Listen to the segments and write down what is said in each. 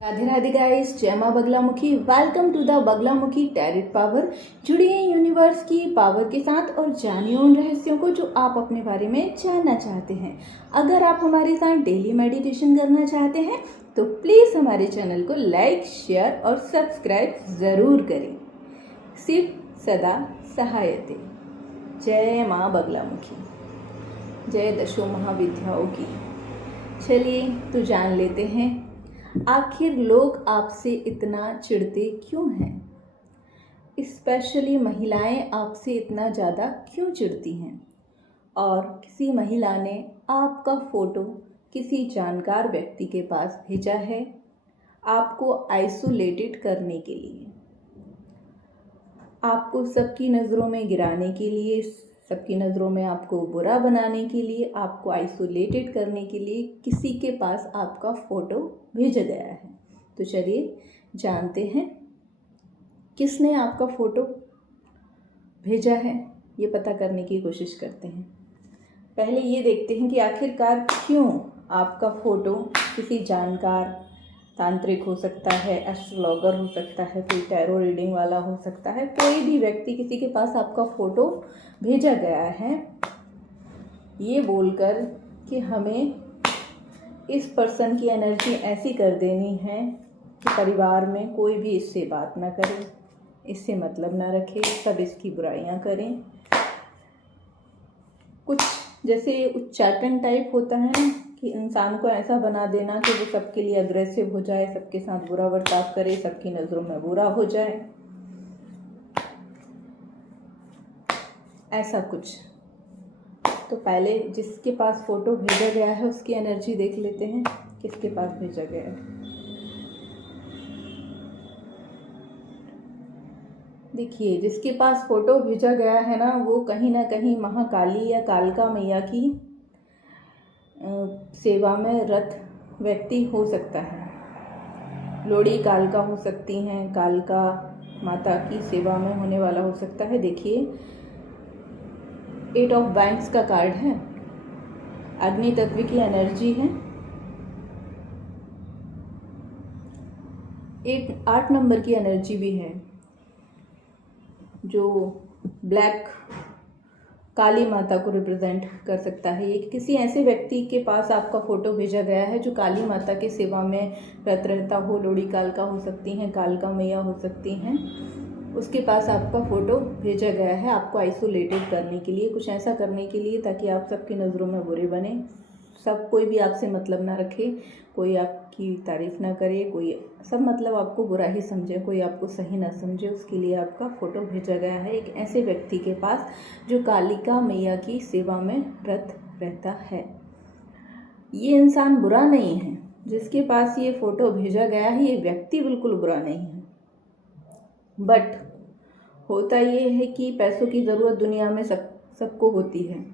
Radhe Radhe guys, जय मां Baglamukhi. Welcome to the Baglamukhi tarot power. जुड़िए यूनिवर्स की पावर के साथ और जानिए उन रहस्यों को जो आप अपने बारे में जानना चाहते हैं। अगर आप हमारे साथ डेली मेडिटेशन करना चाहते हैं तो प्लीज़ हमारे चैनल को लाइक, शेयर और सब्सक्राइब ज़रूर करें। शिव सदा सहायते। जय मां बगलामुखी, जय दशो महाविद्याओं की। चलिए तो जान लेते हैं, आखिर लोग आपसे इतना चिढ़ते क्यों हैं। स्पेशली महिलाएं आपसे इतना ज़्यादा क्यों चिढ़ती हैं। और किसी महिला ने आपका फ़ोटो किसी जानकार व्यक्ति के पास भेजा है आपको आइसोलेटेड करने के लिए, आपको सबकी नज़रों में गिराने के लिए, सबकी नज़रों में आपको बुरा बनाने के लिए, आपको आइसोलेटेड करने के लिए किसी के पास आपका फ़ोटो भेजा गया है। तो चलिए जानते हैं किसने आपका फ़ोटो भेजा है, ये पता करने की कोशिश करते हैं। पहले ये देखते हैं कि आखिरकार क्यों आपका फ़ोटो किसी जानकार, तांत्रिक हो सकता है, एस्ट्रोलॉगर हो सकता है, कोई टैरो रीडिंग वाला हो सकता है, कोई भी व्यक्ति किसी के पास आपका फ़ोटो भेजा गया है ये बोलकर कि हमें इस पर्सन की एनर्जी ऐसी कर देनी है कि परिवार में कोई भी इससे बात ना करे, इससे मतलब ना रखे, सब इसकी बुराइयां करें। कुछ जैसे उच्चाटन टाइप होता है ना, कि इंसान को ऐसा बना देना कि वो सबके लिए अग्रेसिव हो जाए, सबके साथ बुरा बर्ताव करे, सबकी नज़रों में बुरा हो जाए, ऐसा कुछ। तो पहले जिसके पास फ़ोटो भेजा गया है उसकी एनर्जी देख लेते हैं, किसके पास भेजा गया है। देखिए, जिसके पास फ़ोटो भेजा गया है ना, वो कहीं ना कहीं महाकाली या कालका मैया की सेवा में रत व्यक्ति हो सकता है। लोड़ी कालका हो सकती हैं, कालका माता की सेवा में होने वाला हो सकता है। देखिए, 8 ऑफ बैंक्स का कार्ड है, अग्नि तत्व की एनर्जी है। 8 नंबर की एनर्जी भी है, जो ब्लैक काली माता को रिप्रेजेंट कर सकता है। ये किसी ऐसे व्यक्ति के पास आपका फ़ोटो भेजा गया है जो काली माता की सेवा में रत रहता हो। लोड़ी कालका हो सकती हैं, कालका मैया हो सकती हैं, उसके पास आपका फ़ोटो भेजा गया है आपको आइसोलेटेड करने के लिए, कुछ ऐसा करने के लिए ताकि आप सबकी नज़रों में बुरे बने, सब कोई भी आपसे मतलब ना रखे, कोई आपकी तारीफ़ ना करे, कोई सब मतलब आपको बुरा ही समझे, कोई आपको सही ना समझे। उसके लिए आपका फ़ोटो भेजा गया है एक ऐसे व्यक्ति के पास जो कालिका मैया की सेवा में रत रहता है। ये इंसान बुरा नहीं है, जिसके पास ये फ़ोटो भेजा गया है ये व्यक्ति बिल्कुल बुरा नहीं है। बट होता ये है कि पैसों की ज़रूरत दुनिया में सबको होती है,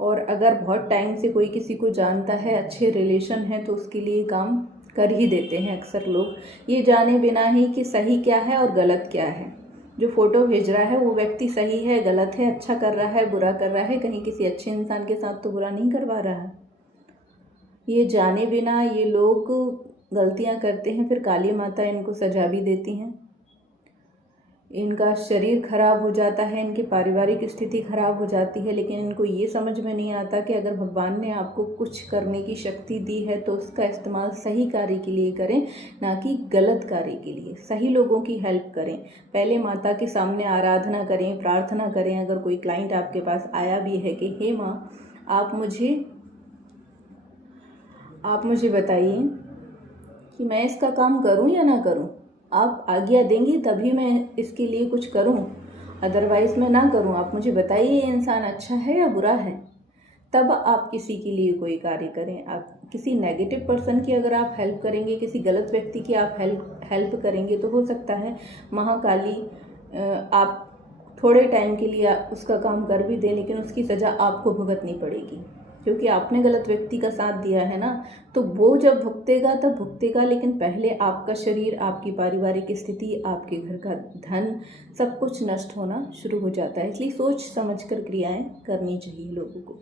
और अगर बहुत टाइम से कोई किसी को जानता है, अच्छे रिलेशन है, तो उसके लिए काम कर ही देते हैं अक्सर लोग, ये जाने बिना ही कि सही क्या है और गलत क्या है। जो फ़ोटो भेज रहा है वो व्यक्ति सही है, गलत है, अच्छा कर रहा है, बुरा कर रहा है, कहीं किसी अच्छे इंसान के साथ तो बुरा नहीं करवा रहा है। ये जाने बिना ये लोग गलतियां करते हैं, फिर काली माता इनको सजा भी देती हैं, इनका शरीर खराब हो जाता है, इनकी पारिवारिक स्थिति खराब हो जाती है। लेकिन इनको ये समझ में नहीं आता कि अगर भगवान ने आपको कुछ करने की शक्ति दी है तो उसका इस्तेमाल सही कार्य के लिए करें, ना कि गलत कार्य के लिए। सही लोगों की हेल्प करें, पहले माता के सामने आराधना करें, प्रार्थना करें। अगर कोई क्लाइंट आपके पास आया भी है कि हे माँ, आप मुझे बताइए कि मैं इसका काम करूं या ना करूं, आप आज्ञा देंगी तभी मैं इसके लिए कुछ करूं, अदरवाइज़ मैं ना करूं। आप मुझे बताइए ये इंसान अच्छा है या बुरा है, तब आप किसी के लिए कोई कार्य करें। आप किसी नेगेटिव पर्सन की अगर आप हेल्प करेंगे, किसी गलत व्यक्ति की आप हेल्प करेंगे, तो हो सकता है महाकाली आप थोड़े टाइम के लिए उसका काम कर भी दें, लेकिन उसकी सज़ा आपको भुगतनी पड़ेगी, क्योंकि आपने गलत व्यक्ति का साथ दिया है ना। तो वो जब भुगतेगा तब भुगतेगा, लेकिन पहले आपका शरीर, आपकी पारिवारिक स्थिति, आपके घर का धन, सब कुछ नष्ट होना शुरू हो जाता है। इसलिए सोच समझकर क्रियाएं करनी चाहिए लोगों को।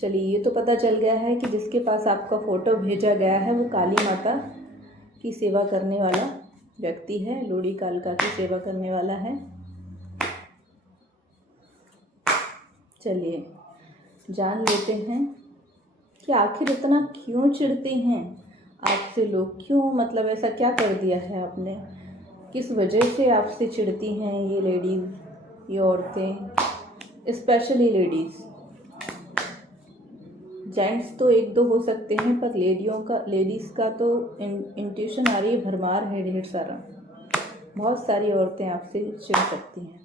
चलिए, ये तो पता चल गया है कि जिसके पास आपका फ़ोटो भेजा गया है वो काली माता की सेवा करने वाला व्यक्ति है, लोड़ी कालका की सेवा करने वाला है। चलिए जान लेते हैं कि आखिर इतना क्यों चिढ़ते हैं आपसे लोग, क्यों, मतलब ऐसा क्या कर दिया है आपने, किस वजह से आपसे चिढ़ती हैं ये लेडीज़, ये औरतें, स्पेशली लेडीज़। जेंट्स तो एक दो हो सकते हैं, पर लेडीज़ का तो इंट्यूशन आ रही है, भरमार है ढेर सारा। बहुत सारी औरतें आपसे चिढ़ सकती हैं।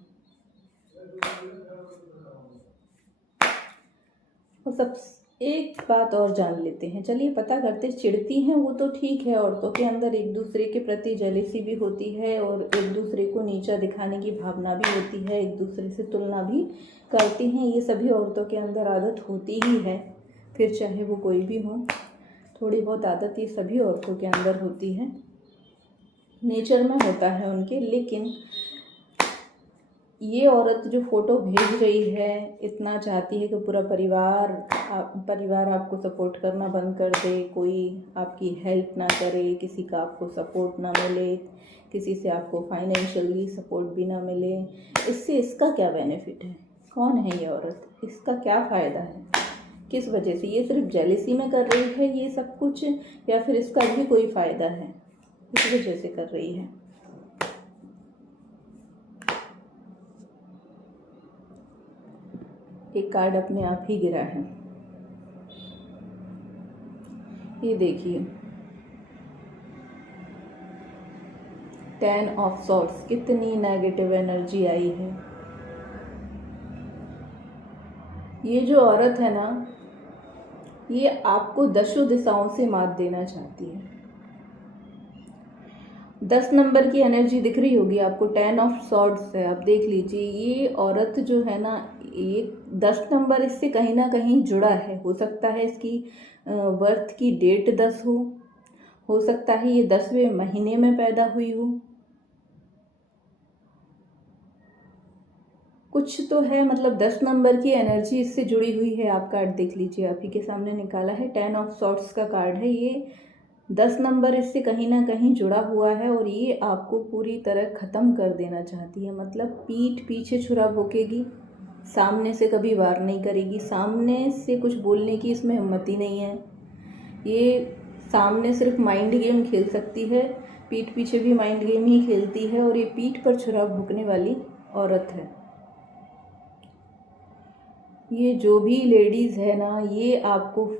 और सब एक बात और जान लेते हैं, चलिए पता करते। चिढ़ती हैं वो तो ठीक है, औरतों के अंदर एक दूसरे के प्रति जेलेसी भी होती है और एक दूसरे को नीचा दिखाने की भावना भी होती है, एक दूसरे से तुलना भी करती हैं। ये सभी औरतों के अंदर आदत होती ही है, फिर चाहे वो कोई भी हो। थोड़ी बहुत आदत ये सभी औरतों के अंदर होती है, नेचर में होता है उनके। लेकिन ये औरत जो फ़ोटो भेज रही है, इतना चाहती है कि पूरा परिवार आपको सपोर्ट करना बंद कर दे, कोई आपकी हेल्प ना करे, किसी का आपको सपोर्ट ना मिले, किसी से आपको फाइनेंशियली सपोर्ट भी ना मिले। इससे इसका क्या बेनिफिट है? कौन है ये औरत? इसका क्या फ़ायदा है? किस वजह से? ये सिर्फ जेलिसी में कर रही है ये सब कुछ, या फिर इसका भी कोई फ़ायदा है? किस वजह से कर रही है? एक कार्ड अपने आप ही गिरा है, ये देखिए, 10 ऑफ सॉर्ड्स। कितनी नेगेटिव एनर्जी आई है। ये जो औरत है ना, ये आपको दशों दिशाओं से मात देना चाहती है। 10 नंबर की एनर्जी दिख रही होगी आपको, 10 ऑफ सॉर्ड्स है। आप देख लीजिए, ये औरत जो है ना, ये 10 नंबर इससे कहीं ना कहीं जुड़ा है। हो सकता है इसकी बर्थ की डेट 10 हो सकता है ये 10वें महीने में पैदा हुई हो, कुछ तो है। मतलब 10 नंबर की एनर्जी इससे जुड़ी हुई है। आप कार्ड देख लीजिए, आप ही के सामने निकाला है, 10 ऑफ सॉर्ड्स का कार्ड है। ये 10 नंबर इससे कहीं ना कहीं जुड़ा हुआ है और ये आपको पूरी तरह ख़त्म कर देना चाहती है। मतलब पीठ पीछे छुरा भोंकेगी, सामने से कभी वार नहीं करेगी, सामने से कुछ बोलने की इसमें हिम्मत ही नहीं है। ये सामने सिर्फ माइंड गेम खेल सकती है, पीठ पीछे भी माइंड गेम ही खेलती है, और ये पीठ पर छुरा भोंकने वाली औरत है। ये जो भी लेडीज़ है ना, ये आपको,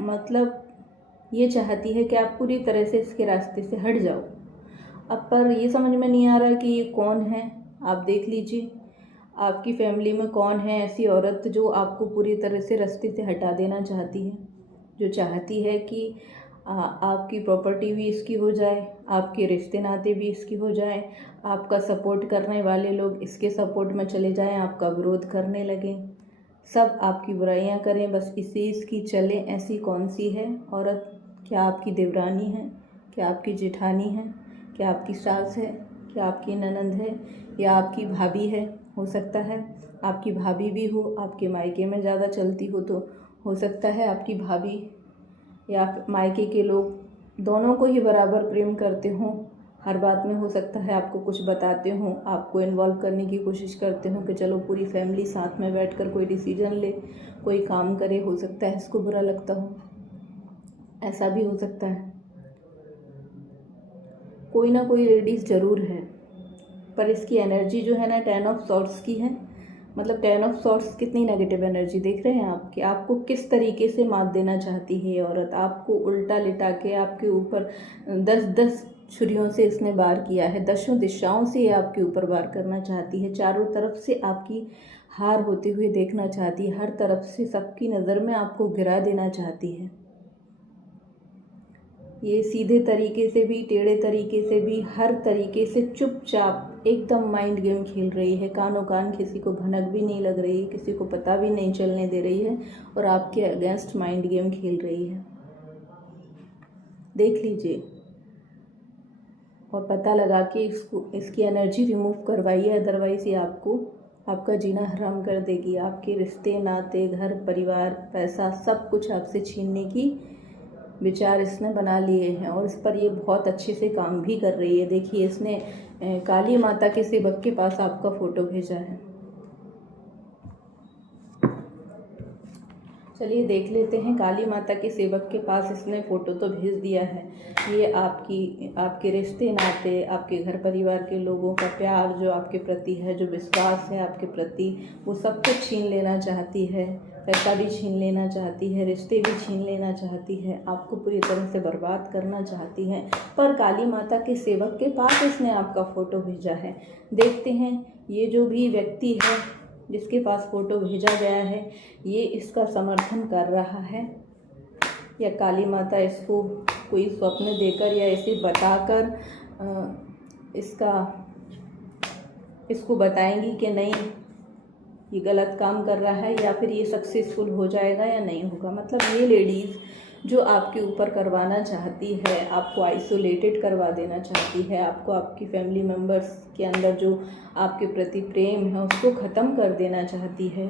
मतलब ये चाहती है कि आप पूरी तरह से इसके रास्ते से हट जाओ। अब पर ये समझ में नहीं आ रहा कि ये कौन है। आप देख लीजिए, आपकी फैमिली में कौन है ऐसी औरत जो आपको पूरी तरह से रास्ते से हटा देना चाहती है, जो चाहती है कि आपकी प्रॉपर्टी भी इसकी हो जाए, आपके रिश्ते नाते भी इसकी हो जाए, आपका सपोर्ट करने वाले लोग इसके सपोर्ट में चले जाएं, आपका विरोध करने लगें, सब आपकी बुराइयां करें, बस इसी इसकी चले। ऐसी कौन सी है औरत? क्या आपकी देवरानी है? क्या आपकी जेठानी है? क्या आपकी सास है? क्या आपकी ननंद है? या आपकी भाभी है? हो सकता है आपकी भाभी भी हो, आपके मायके में ज़्यादा चलती हो तो हो सकता है आपकी भाभी या मायके के लोग दोनों को ही बराबर प्रेम करते हों। हर बात में हो सकता है आपको कुछ बताते हों, आपको इन्वॉल्व करने की कोशिश करते हों कि चलो पूरी फैमिली साथ में बैठकर कोई डिसीजन ले, कोई काम करे। हो सकता है इसको बुरा लगता हो, ऐसा भी हो सकता है। कोई ना कोई लेडीज़ ज़रूर है, पर इसकी एनर्जी जो है ना 10 ऑफ सॉर्ड्स की है। मतलब 10 ऑफ सॉर्ड्स कितनी नेगेटिव एनर्जी देख रहे हैं आप, कि आपको किस तरीके से मात देना चाहती है ये औरत। आपको उल्टा लिटा के आपके ऊपर 10-10 छुरियों से इसने वार किया है, दसों दिशाओं से ये आपके ऊपर वार करना चाहती है, चारों तरफ से आपकी हार होते हुए देखना चाहती है, हर तरफ से सबकी नज़र में आपको गिरा देना चाहती है। ये सीधे तरीके से भी, टेढ़े तरीके से भी, हर तरीके से चुपचाप एकदम माइंड गेम खेल रही है। कानों कान किसी को भनक भी नहीं लग रही है, किसी को पता भी नहीं चलने दे रही है, और आपके अगेंस्ट माइंड गेम खेल रही है। देख लीजिए और पता लगा के इसकी एनर्जी रिमूव करवाइए, अदरवाइज़ ये आपका जीना हराम कर देगी। आपके रिश्ते नाते, घर परिवार, पैसा, सब कुछ आपसे छीनने की विचार इसने बना लिए हैं और इस पर ये बहुत अच्छे से काम भी कर रही है। देखिए, इसने काली माता के सेवक के पास आपका फ़ोटो भेजा है। चलिए देख लेते हैं, काली माता के सेवक के पास इसने फ़ोटो तो भेज दिया है। ये आपके रिश्ते नाते, आपके घर परिवार के लोगों का प्यार जो आपके प्रति है, जो विश्वास है आपके प्रति, वो सब कुछ छीन लेना चाहती है। पैसा भी छीन लेना चाहती है, रिश्ते भी छीन लेना चाहती है, आपको पूरी तरह से बर्बाद करना चाहती है। पर काली माता के सेवक के पास इसने आपका फ़ोटो भेजा है। देखते हैं ये जो भी व्यक्ति है जिसके पास फ़ोटो भेजा गया है, ये इसका समर्थन कर रहा है या काली माता इसको कोई स्वप्न देकर या इसे बताकर इसको बताएंगी कि नहीं ये गलत काम कर रहा है, या फिर ये सक्सेसफुल हो जाएगा या नहीं होगा। मतलब ये लेडीज़ जो आपके ऊपर करवाना चाहती है, आपको आइसोलेटेड करवा देना चाहती है, आपको आपकी फैमिली मेम्बर्स के अंदर जो आपके प्रति प्रेम है उसको ख़त्म कर देना चाहती है,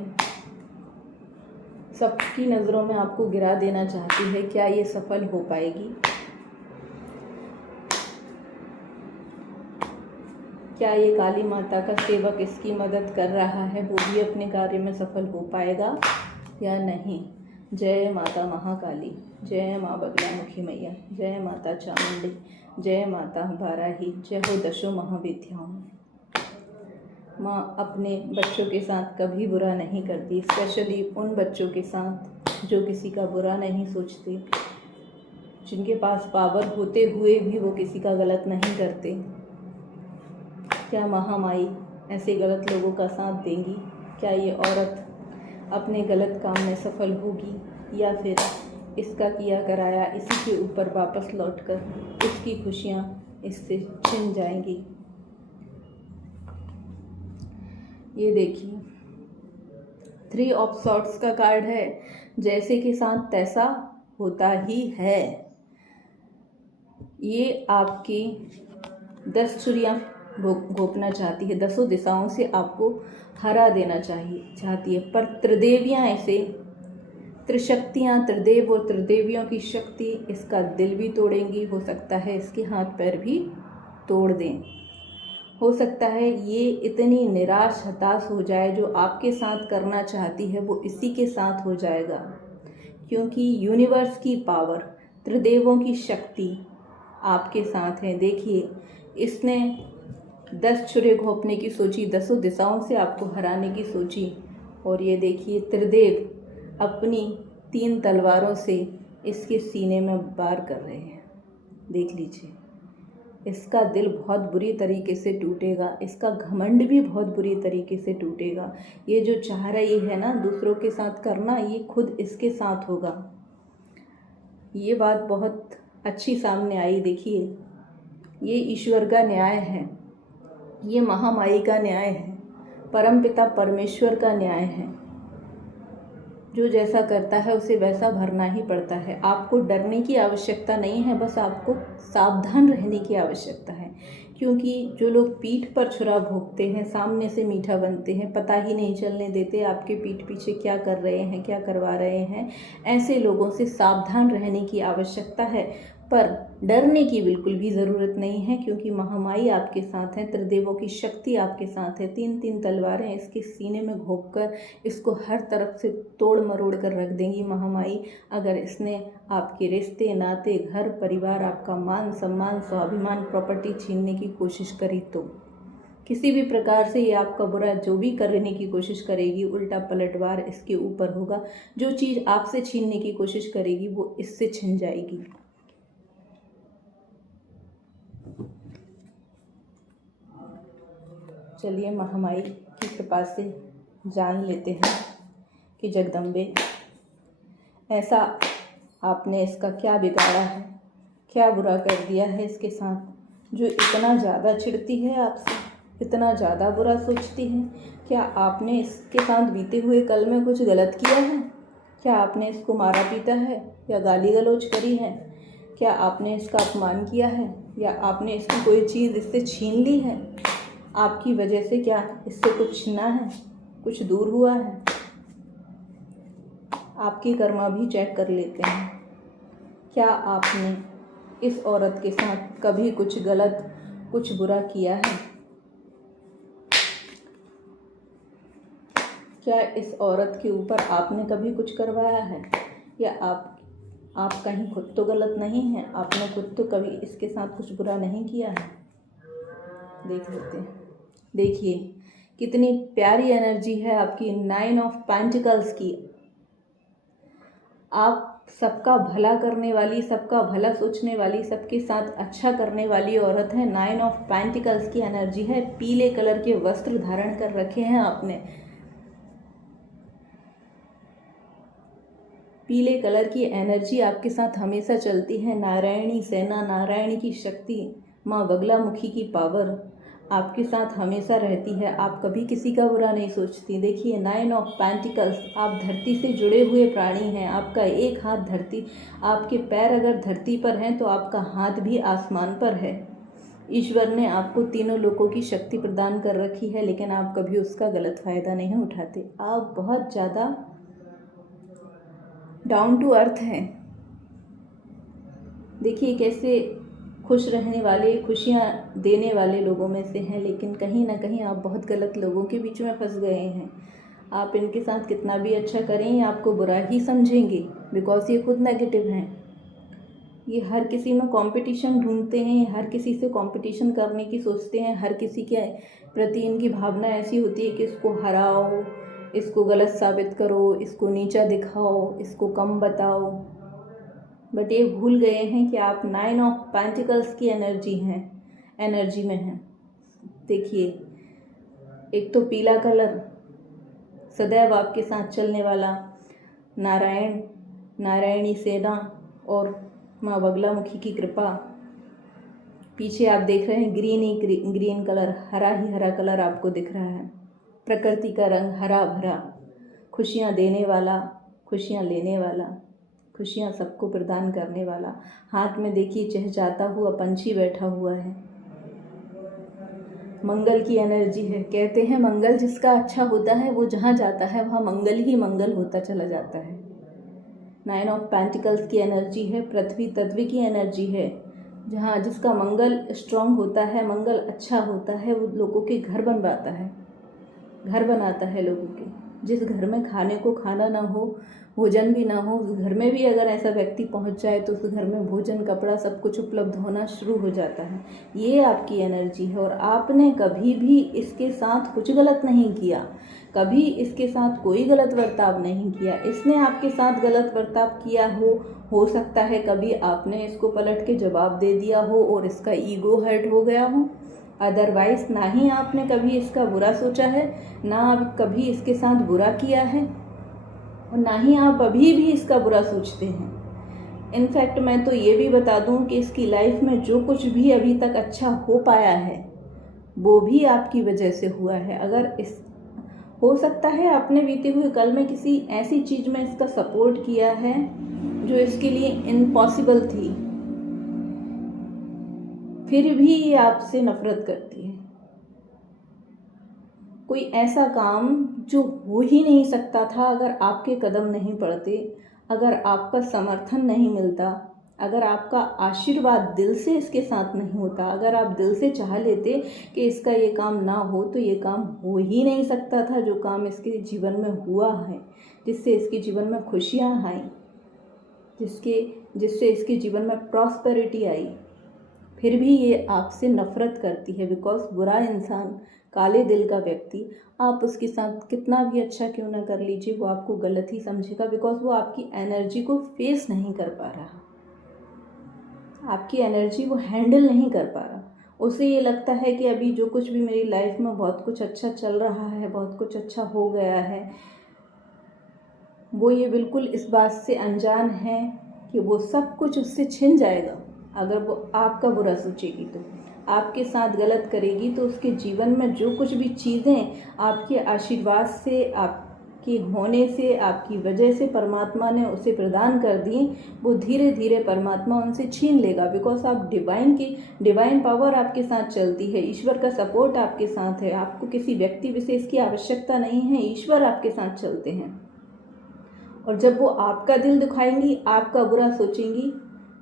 सबकी नज़रों में आपको गिरा देना चाहती है। क्या ये सफल हो पाएगी? क्या ये काली माता का सेवक इसकी मदद कर रहा है, वो भी अपने कार्य में सफल हो पाएगा या नहीं? जय माता महाकाली, जय माँ बगलामुखी मैया, जय माता चामुंडी, जय माता बाराही, जय हो दशो महाविद्याओं। माँ अपने बच्चों के साथ कभी बुरा नहीं करती, स्पेशली उन बच्चों के साथ जो किसी का बुरा नहीं सोचते, जिनके पास पावर होते हुए भी वो किसी का गलत नहीं करते। क्या महामाई ऐसे गलत लोगों का साथ देंगी? क्या ये औरत अपने गलत काम में सफल होगी, या फिर इसका किया कराया इसी के ऊपर वापस लौटकर इसकी खुशियाँ इससे छिन जाएंगी? ये देखिए, 3 ऑफ सॉर्ड्स का कार्ड है। जैसे के साथ तैसा होता ही है। ये आपकी 10 छुरियाँ घोंपना चाहती है, 10 दिशाओं से आपको हरा देना चाहती है। पर त्रिदेवियाँ ऐसे, त्रिशक्तियाँ, त्रिदेव और त्रिदेवियों की शक्ति इसका दिल भी तोड़ेंगी। हो सकता है इसके हाथ पैर भी तोड़ दें। हो सकता है ये इतनी निराश हताश हो जाए, जो आपके साथ करना चाहती है वो इसी के साथ हो जाएगा, क्योंकि यूनिवर्स की पावर, त्रिदेवों की शक्ति आपके साथ है। देखिए, इसने 10 छुरे घोंपने की सोची, 10 दिशाओं से आपको हराने की सोची, और ये देखिए त्रिदेव अपनी 3 तलवारों से इसके सीने में वार कर रहे हैं। देख लीजिए, इसका दिल बहुत बुरी तरीके से टूटेगा, इसका घमंड भी बहुत बुरी तरीके से टूटेगा। ये जो चाह रही है ना दूसरों के साथ करना, ये खुद इसके साथ होगा। ये बात बहुत अच्छी सामने आई। देखिए, ये ईश्वर का न्याय है, ये महामाई का न्याय है, परमपिता परमेश्वर का न्याय है। जो जैसा करता है उसे वैसा भरना ही पड़ता है। आपको डरने की आवश्यकता नहीं है, बस आपको सावधान रहने की आवश्यकता है, क्योंकि जो लोग पीठ पर छुरा भोंकते हैं, सामने से मीठा बनते हैं, पता ही नहीं चलने देते आपके पीठ पीछे क्या कर रहे हैं, क्या करवा रहे हैं, ऐसे लोगों से सावधान रहने की आवश्यकता है। पर डरने की बिल्कुल भी ज़रूरत नहीं है, क्योंकि महामाई आपके साथ है, त्रिदेवों की शक्ति आपके साथ है। 3 तलवारें इसके सीने में घोंपकर इसको हर तरफ से तोड़ मरोड़ कर रख देंगी महामाई, अगर इसने आपके रिश्ते नाते, घर परिवार, आपका मान सम्मान, स्वाभिमान, प्रॉपर्टी छीनने की कोशिश करी तो। किसी भी प्रकार से ये आपका बुरा जो भी करने की कोशिश करेगी, उल्टा पलटवार इसके ऊपर होगा। जो चीज़ आपसे छीनने की कोशिश करेगी वो इससे छिन जाएगी। चलिए महामाई की कृपा से जान लेते हैं कि जगदम्बे, ऐसा आपने इसका क्या बिगाड़ा है, क्या बुरा कर दिया है इसके साथ, जो इतना ज़्यादा चिढ़ती है आपसे, इतना ज़्यादा बुरा सोचती है। क्या आपने इसके साथ बीते हुए कल में कुछ गलत किया है? क्या आपने इसको मारा पीटा है या गाली गलौज करी है? क्या आपने इसका अपमान किया है, या आपने इसकी कोई चीज़ इससे छीन ली है? आपकी वजह से क्या इससे कुछ छीना है, कुछ दूर हुआ है? आपकी कर्मा भी चेक कर लेते हैं। क्या आपने इस औरत के साथ कभी कुछ गलत, कुछ बुरा किया है? क्या इस औरत के ऊपर आपने कभी कुछ करवाया है? या आप कहीं खुद तो गलत नहीं हैं? आपने खुद तो कभी इसके साथ कुछ बुरा नहीं किया है? देख लेते हैं। देखिए कितनी प्यारी एनर्जी है आपकी 9 ऑफ पेंटिकल्स की। आप सबका भला करने वाली, सबका भला सोचने वाली, सबके साथ अच्छा करने वाली औरत है। 9 ऑफ पेंटिकल्स की एनर्जी है। पीले कलर के वस्त्र धारण कर रखे हैं आपने। पीले कलर की एनर्जी आपके साथ हमेशा चलती है। नारायणी सेना, नारायणी की शक्ति, माँ बगलामुखी की पावर आपके साथ हमेशा रहती है। आप कभी किसी का बुरा नहीं सोचती। देखिए 9 ऑफ पेंटिकल्स, आप धरती से जुड़े हुए प्राणी हैं। आपका एक हाथ धरती, आपके पैर अगर धरती पर हैं तो आपका हाथ भी आसमान पर है। ईश्वर ने आपको तीनों लोकों की शक्ति प्रदान कर रखी है, लेकिन आप कभी उसका गलत फ़ायदा नहीं उठाते। आप बहुत ज़्यादा डाउन टू अर्थ हैं। देखिए कैसे खुश रहने वाले, खुशियाँ देने वाले लोगों में से हैं, लेकिन कहीं ना कहीं आप बहुत गलत लोगों के बीच में फंस गए हैं। आप इनके साथ कितना भी अच्छा करें ये आपको बुरा ही समझेंगे, बिकॉज ये खुद नेगेटिव हैं। ये हर किसी में कंपटीशन ढूंढते हैं, हर किसी से कंपटीशन करने की सोचते हैं। हर किसी के प्रति इनकी भावना ऐसी होती है कि इसको हराओ, इसको गलत साबित करो, इसको नीचा दिखाओ, इसको कम बताओ। बट ये भूल गए हैं कि आप 9 ऑफ पेंटिकल्स की एनर्जी में हैं। देखिए एक तो पीला कलर, सदैव आपके साथ चलने वाला नारायण, नारायणी सेना और माँ बगलामुखी की कृपा। पीछे आप देख रहे हैं ग्रीन कलर, हरा ही हरा कलर आपको दिख रहा है। प्रकृति का रंग हरा भरा, खुशियाँ देने वाला, खुशियाँ लेने वाला, खुशियाँ सबको प्रदान करने वाला। हाथ में देखिए चहचहाता हुआ पंछी बैठा हुआ है। मंगल की एनर्जी है। कहते हैं मंगल जिसका अच्छा होता है वो जहाँ जाता है वहाँ मंगल ही मंगल होता चला जाता है। 9 ऑफ पेंटिकल्स की एनर्जी है। पृथ्वी तत्व की एनर्जी है। जहाँ जिसका मंगल स्ट्रांग होता है, मंगल अच्छा होता है, वो लोगों के घर बनवाता है, घर बनाता है लोगों के। जिस घर में खाने को खाना ना हो, भोजन भी ना हो, उस घर में भी अगर ऐसा व्यक्ति पहुंच जाए तो उस घर में भोजन, कपड़ा सब कुछ उपलब्ध होना शुरू हो जाता है। ये आपकी एनर्जी है और आपने कभी भी इसके साथ कुछ गलत नहीं किया, कभी इसके साथ कोई गलत बर्ताव नहीं किया। इसने आपके साथ गलत बर्ताव किया हो सकता है कभी आपने इसको पलट के जवाब दे दिया हो और इसका ईगो हर्ट हो गया हो। अदरवाइज ना ही आपने कभी इसका बुरा सोचा है, ना आप कभी इसके साथ बुरा किया है और ना ही आप अभी भी इसका बुरा सोचते हैं। इनफैक्ट मैं तो ये भी बता दूं कि इसकी लाइफ में जो कुछ भी अभी तक अच्छा हो पाया है वो भी आपकी वजह से हुआ है। अगर हो सकता है आपने बीते हुए कल में किसी ऐसी चीज़ में इसका सपोर्ट किया है जो इसके लिए इम्पॉसिबल थी, फिर भी ये आपसे नफरत करती है। कोई ऐसा काम जो हो ही नहीं सकता था अगर आपके कदम नहीं पड़ते, अगर आपका समर्थन नहीं मिलता, अगर आपका आशीर्वाद दिल से इसके साथ नहीं होता, अगर आप दिल से चाह लेते कि इसका ये काम ना हो तो ये काम हो ही नहीं सकता था। जो काम इसके जीवन में हुआ है, जिससे इसके जीवन में खुशियाँ आई, जिससे इसके जीवन में प्रॉस्पेरिटी आई, फिर भी ये आपसे नफरत करती है। बिकॉज बुरा इंसान, काले दिल का व्यक्ति, आप उसके साथ कितना भी अच्छा क्यों ना कर लीजिए वो आपको गलत ही समझेगा। बिकॉज वो आपकी एनर्जी को फेस नहीं कर पा रहा, आपकी एनर्जी वो हैंडल नहीं कर पा रहा। उसे ये लगता है कि अभी जो कुछ भी मेरी लाइफ में बहुत कुछ अच्छा चल रहा है, बहुत कुछ अच्छा हो गया है, वो ये बिल्कुल इस बात से अनजान है कि वो सब कुछ उससे छिन जाएगा अगर वो आपका बुरा सोचेगी, तो आपके साथ गलत करेगी। तो उसके जीवन में जो कुछ भी चीज़ें आपके आशीर्वाद से, आपके होने से, आपकी वजह से परमात्मा ने उसे प्रदान कर दी, वो धीरे धीरे परमात्मा उनसे छीन लेगा। बिकॉज आप डिवाइन पावर आपके साथ चलती है, ईश्वर का सपोर्ट आपके साथ है, आपको किसी व्यक्ति विशेष की आवश्यकता नहीं है, ईश्वर आपके साथ चलते हैं। और जब वो आपका दिल दुखाएंगी, आपका बुरा सोचेंगी,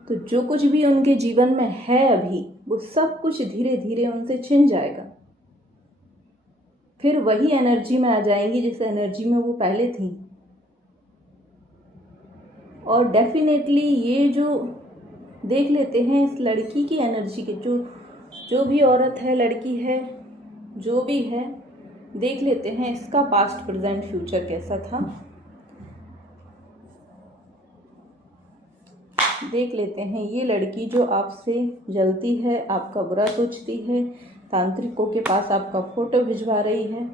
तो जो कुछ भी उनके जीवन में है अभी, वो सब कुछ धीरे धीरे उनसे छिन जाएगा। फिर वही एनर्जी में आ जाएंगी जिस एनर्जी में वो पहले थी। और डेफिनेटली ये जो देख लेते हैं इस लड़की की एनर्जी के, जो भी औरत है, लड़की है, जो भी है, देख लेते हैं इसका पास्ट प्रेजेंट फ्यूचर कैसा था। देख लेते हैं ये लड़की जो आपसे जलती है, आपका बुरा सोचती है, तांत्रिकों के पास आपका फोटो भिजवा रही है,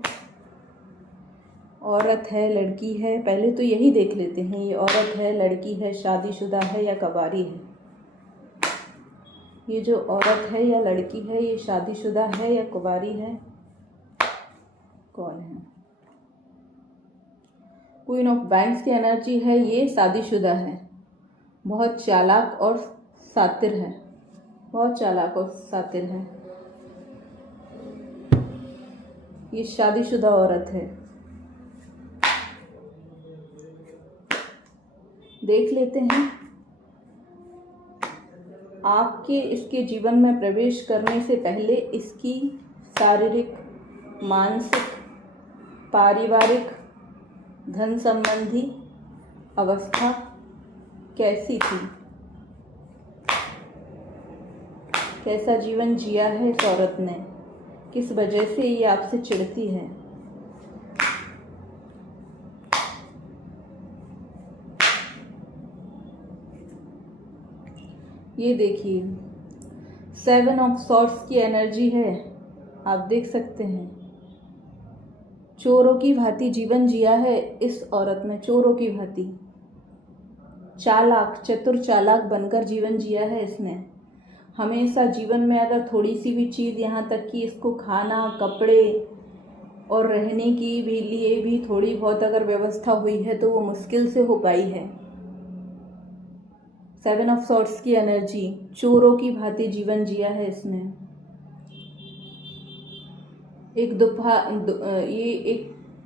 औरत है, लड़की है, पहले तो यही देख लेते हैं, ये औरत है, लड़की है, शादीशुदा है या कबारी है। ये जो औरत है या लड़की है, ये शादीशुदा है या कुंवारी है, कौन है? क्वीन ऑफ बैंक्स की एनर्जी है, ये शादीशुदा है, बहुत चालाक और शातिर है, बहुत चालाक और शातिर है। ये शादीशुदा औरत है। देख लेते हैं आपके इसके जीवन में प्रवेश करने से पहले इसकी शारीरिक, मानसिक, पारिवारिक, धन संबंधी अवस्था कैसी थी, कैसा जीवन जिया है इस औरत ने, किस वजह से ये आपसे चिढ़ती है। ये देखिए 7 ऑफ सॉर्ड्स की एनर्जी है, आप देख सकते हैं। चोरों की भांति जीवन जिया है इस औरत ने, चोरों की भांति, चालाक, चतुर चालाक बनकर जीवन जिया है इसने। हमेशा जीवन में अगर थोड़ी सी भी चीज़, यहाँ तक कि इसको खाना, कपड़े और रहने की भी लिए भी थोड़ी बहुत अगर व्यवस्था हुई है तो वो मुश्किल से हो पाई है। 7 ऑफ सॉर्ड्स की एनर्जी, चोरों की भांति जीवन जिया है इसने। एक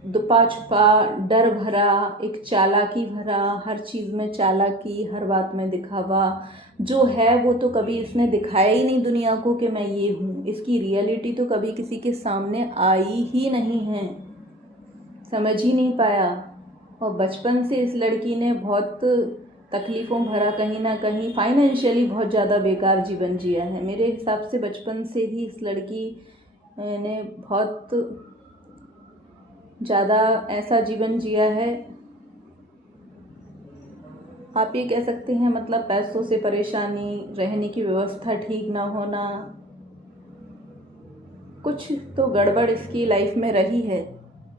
दुपा छुपा, डर भरा, एक चालाकी भरा, हर चीज़ में चालाकी, हर बात में दिखावा जो है वो तो कभी इसने दिखाया ही नहीं दुनिया को कि मैं ये हूँ। इसकी रियलिटी तो कभी किसी के सामने आई ही नहीं है, समझ ही नहीं पाया। और बचपन से इस लड़की ने बहुत तकलीफ़ों भरा, कहीं ना कहीं फाइनेंशियली बहुत ज़्यादा बेकार जीवन जिया है। मेरे हिसाब से बचपन से ही इस लड़की ने बहुत ज़्यादा ऐसा जीवन जिया है, आप ये कह सकते हैं। मतलब पैसों से परेशानी, रहने की व्यवस्था ठीक ना होना, कुछ तो गड़बड़ इसकी लाइफ में रही है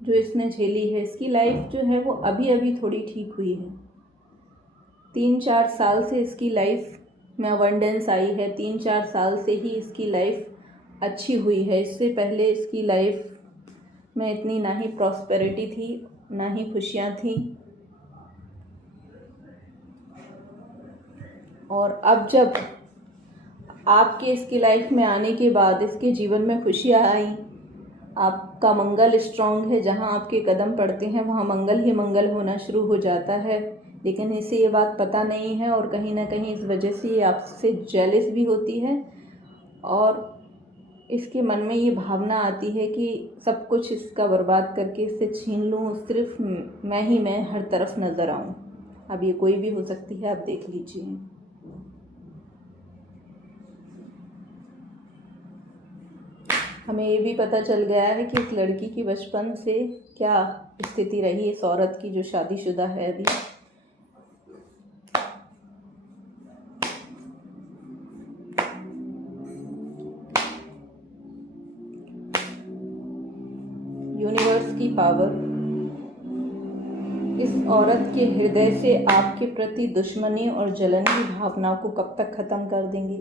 जो इसने झेली है। इसकी लाइफ जो है वो अभी अभी थोड़ी ठीक हुई है। 3-4 साल से इसकी लाइफ में अबंडेंस आई है, 3-4 साल से ही इसकी लाइफ अच्छी हुई है। इससे पहले इसकी लाइफ में इतनी ना ही प्रॉस्पेरिटी थी, ना ही खुशियाँ थी। और अब जब आपके इसकी लाइफ में आने के बाद इसके जीवन में खुशियाँ आई, आपका मंगल स्ट्रांग है, जहाँ आपके कदम पड़ते हैं वहाँ मंगल ही मंगल होना शुरू हो जाता है। लेकिन इसे ये बात पता नहीं है और कहीं ना कहीं इस वजह से ये आपसे जेलस भी होती है और इसके मन में ये भावना आती है कि सब कुछ इसका बर्बाद करके इससे छीन लूँ, सिर्फ मैं ही मैं हर तरफ नज़र आऊँ। अब ये कोई भी हो सकती है, आप देख लीजिए। हमें ये भी पता चल गया है कि इस लड़की की बचपन से क्या स्थिति रही, इस औरत की जो शादीशुदा है अभी। यूनिवर्स की पावर इस औरत के हृदय से आपके प्रति दुश्मनी और जलन की भावना को कब तक ख़त्म कर देंगी।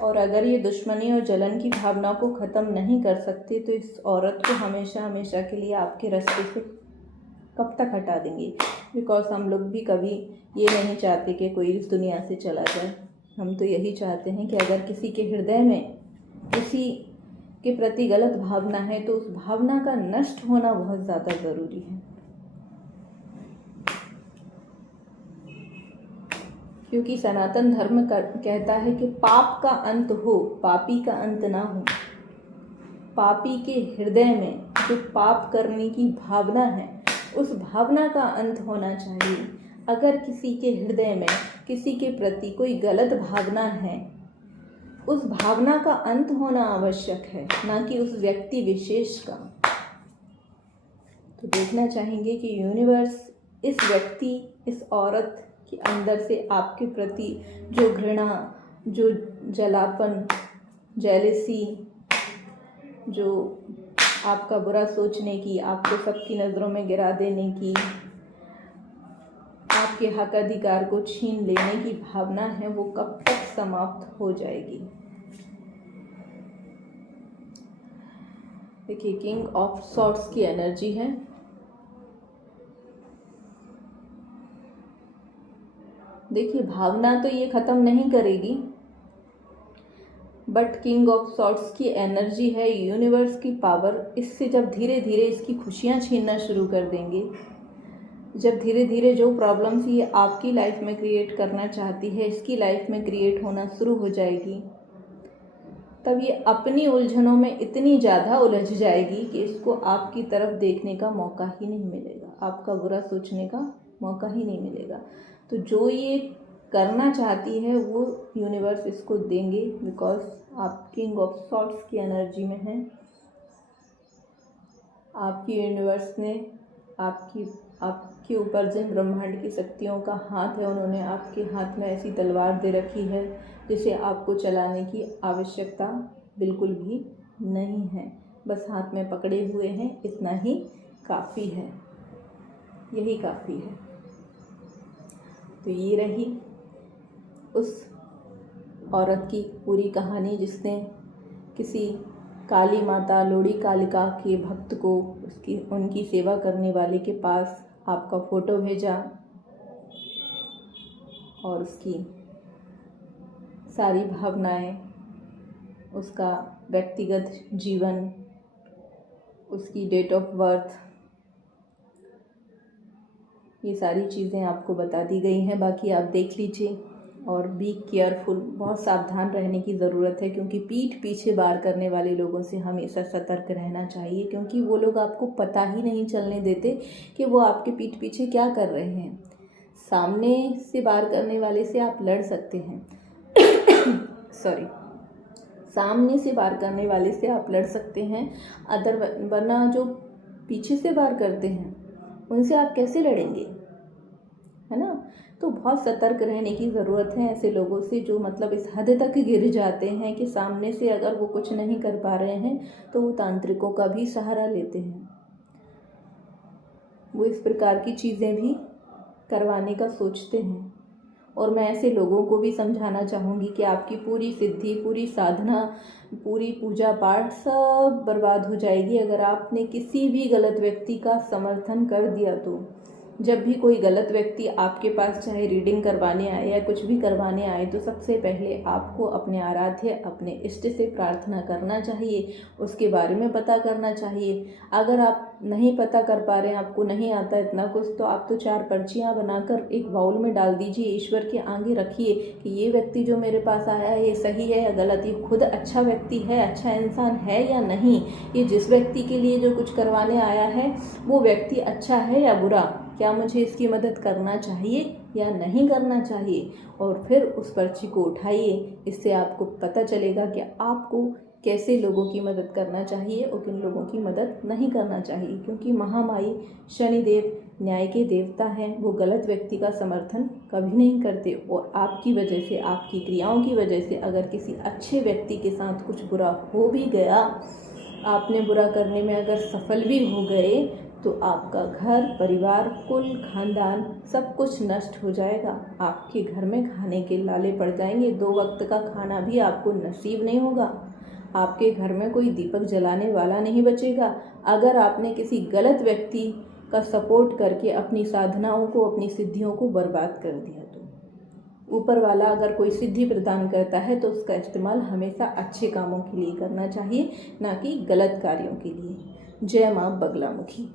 और अगर ये दुश्मनी और जलन की भावना को ख़त्म नहीं कर सकते तो इस औरत को हमेशा हमेशा के लिए आपके रास्ते से कब तक हटा देंगे। बिकॉज हम लोग भी कभी ये नहीं चाहते कि कोई इस दुनिया से चला जाए। हम तो यही चाहते हैं कि अगर किसी के हृदय में किसी के प्रति गलत भावना है तो उस भावना का नष्ट होना बहुत ज़्यादा ज़रूरी है। क्योंकि सनातन धर्म कहता है कि पाप का अंत हो, पापी का अंत ना हो। पापी के हृदय में जो पाप करने की भावना है, उस भावना का अंत होना चाहिए। अगर किसी के हृदय में किसी के प्रति कोई गलत भावना है, उस भावना का अंत होना आवश्यक है, ना कि उस व्यक्ति विशेष का। तो देखना चाहेंगे कि यूनिवर्स इस व्यक्ति, इस औरत के अंदर से आपके प्रति जो घृणा, जो जलापन, जेलसी, जो आपका बुरा सोचने की, आपको सबकी नज़रों में गिरा देने की, आपके हक अधिकार को छीन लेने की भावना है, वो कब तक समाप्त हो जाएगी। देखिए, किंग ऑफ सॉर्ड्स की एनर्जी है। देखिए, भावना तो ये ख़त्म नहीं करेगी, बट किंग ऑफ सॉर्ड्स की एनर्जी है, यूनिवर्स की पावर। इससे जब धीरे धीरे इसकी खुशियाँ छीनना शुरू कर देंगे, जब धीरे धीरे जो प्रॉब्लम्स ये आपकी लाइफ में क्रिएट करना चाहती है, इसकी लाइफ में क्रिएट होना शुरू हो जाएगी, तब ये अपनी उलझनों में इतनी ज़्यादा उलझ जाएगी कि इसको आपकी तरफ देखने का मौका ही नहीं मिलेगा, आपका बुरा सोचने का मौका ही नहीं मिलेगा। तो जो ये करना चाहती है वो यूनिवर्स इसको देंगे, बिकॉज आप किंग ऑफ सॉर्ड्स की एनर्जी में हैं। आपकी यूनिवर्स ने आपके ऊपर जिन ब्रह्मांड की शक्तियों का हाथ है, उन्होंने आपके हाथ में ऐसी तलवार दे रखी है जिसे आपको चलाने की आवश्यकता बिल्कुल भी नहीं है। बस हाथ में पकड़े हुए हैं, इतना ही काफ़ी है, यही काफ़ी है। तो ये रही उस औरत की पूरी कहानी जिसने किसी काली माता, लोड़ी कालिका के भक्त को उनकी सेवा करने वाले के पास आपका फ़ोटो भेजा और उसकी सारी भावनाएं, उसका व्यक्तिगत जीवन, उसकी डेट ऑफ बर्थ, ये सारी चीज़ें आपको बता दी गई हैं। बाकी आप देख लीजिए और बी केयरफुल, बहुत सावधान रहने की ज़रूरत है, क्योंकि पीठ पीछे वार करने वाले लोगों से हमेशा सतर्क रहना चाहिए, क्योंकि वो लोग आपको पता ही नहीं चलने देते कि वो आपके पीठ पीछे क्या कर रहे हैं। सामने से वार करने वाले से आप लड़ सकते हैं सामने से वार करने वाले से आप लड़ सकते हैं, वरना जो पीछे से वार करते हैं उनसे आप कैसे लड़ेंगे, है ना। तो बहुत सतर्क रहने की ज़रूरत है ऐसे लोगों से, जो मतलब इस हद तक गिर जाते हैं कि सामने से अगर वो कुछ नहीं कर पा रहे हैं तो वो तांत्रिकों का भी सहारा लेते हैं। वो इस प्रकार की चीज़ें भी करवाने का सोचते हैं। और मैं ऐसे लोगों को भी समझाना चाहूँगी कि आपकी पूरी सिद्धि, पूरी साधना, पूरी पूजा पाठ सब बर्बाद हो जाएगी अगर आपने किसी भी गलत व्यक्ति का समर्थन कर दिया। तो जब भी कोई गलत व्यक्ति आपके पास चाहे रीडिंग करवाने आए या कुछ भी करवाने आए, तो सबसे पहले आपको अपने आराध्य, अपने इष्ट से प्रार्थना करना चाहिए, उसके बारे में पता करना चाहिए। अगर आप नहीं पता कर पा रहे हैं, आपको नहीं आता इतना कुछ, तो आप तो 4 पर्चियाँ बनाकर एक बाउल में डाल दीजिए, ईश्वर के आगे रखिए कि ये व्यक्ति जो मेरे पास आया है ये सही है या गलत, ये खुद अच्छा व्यक्ति है, अच्छा इंसान है या नहीं, ये जिस व्यक्ति के लिए जो कुछ करवाने आया है वो व्यक्ति अच्छा है या बुरा, क्या मुझे इसकी मदद करना चाहिए या नहीं करना चाहिए। और फिर उस पर्ची को उठाइए। इससे आपको पता चलेगा कि आपको कैसे लोगों की मदद करना चाहिए और किन लोगों की मदद नहीं करना चाहिए, क्योंकि महामाई शनिदेव न्याय के देवता हैं, वो गलत व्यक्ति का समर्थन कभी नहीं करते। और आपकी वजह से, आपकी क्रियाओं की वजह से अगर किसी अच्छे व्यक्ति के साथ कुछ बुरा हो भी गया, आपने बुरा करने में अगर सफल भी हो गए, तो आपका घर, परिवार, कुल, खानदान सब कुछ नष्ट हो जाएगा। आपके घर में खाने के लाले पड़ जाएंगे, 2 वक्त का खाना भी आपको नसीब नहीं होगा। आपके घर में कोई दीपक जलाने वाला नहीं बचेगा अगर आपने किसी गलत व्यक्ति का सपोर्ट करके अपनी साधनाओं को, अपनी सिद्धियों को बर्बाद कर दिया। तो ऊपर वाला अगर कोई सिद्धि प्रदान करता है तो उसका इस्तेमाल हमेशा अच्छे कामों के लिए करना चाहिए, ना कि गलत कार्यों के लिए। जय माँ बगलामुखी।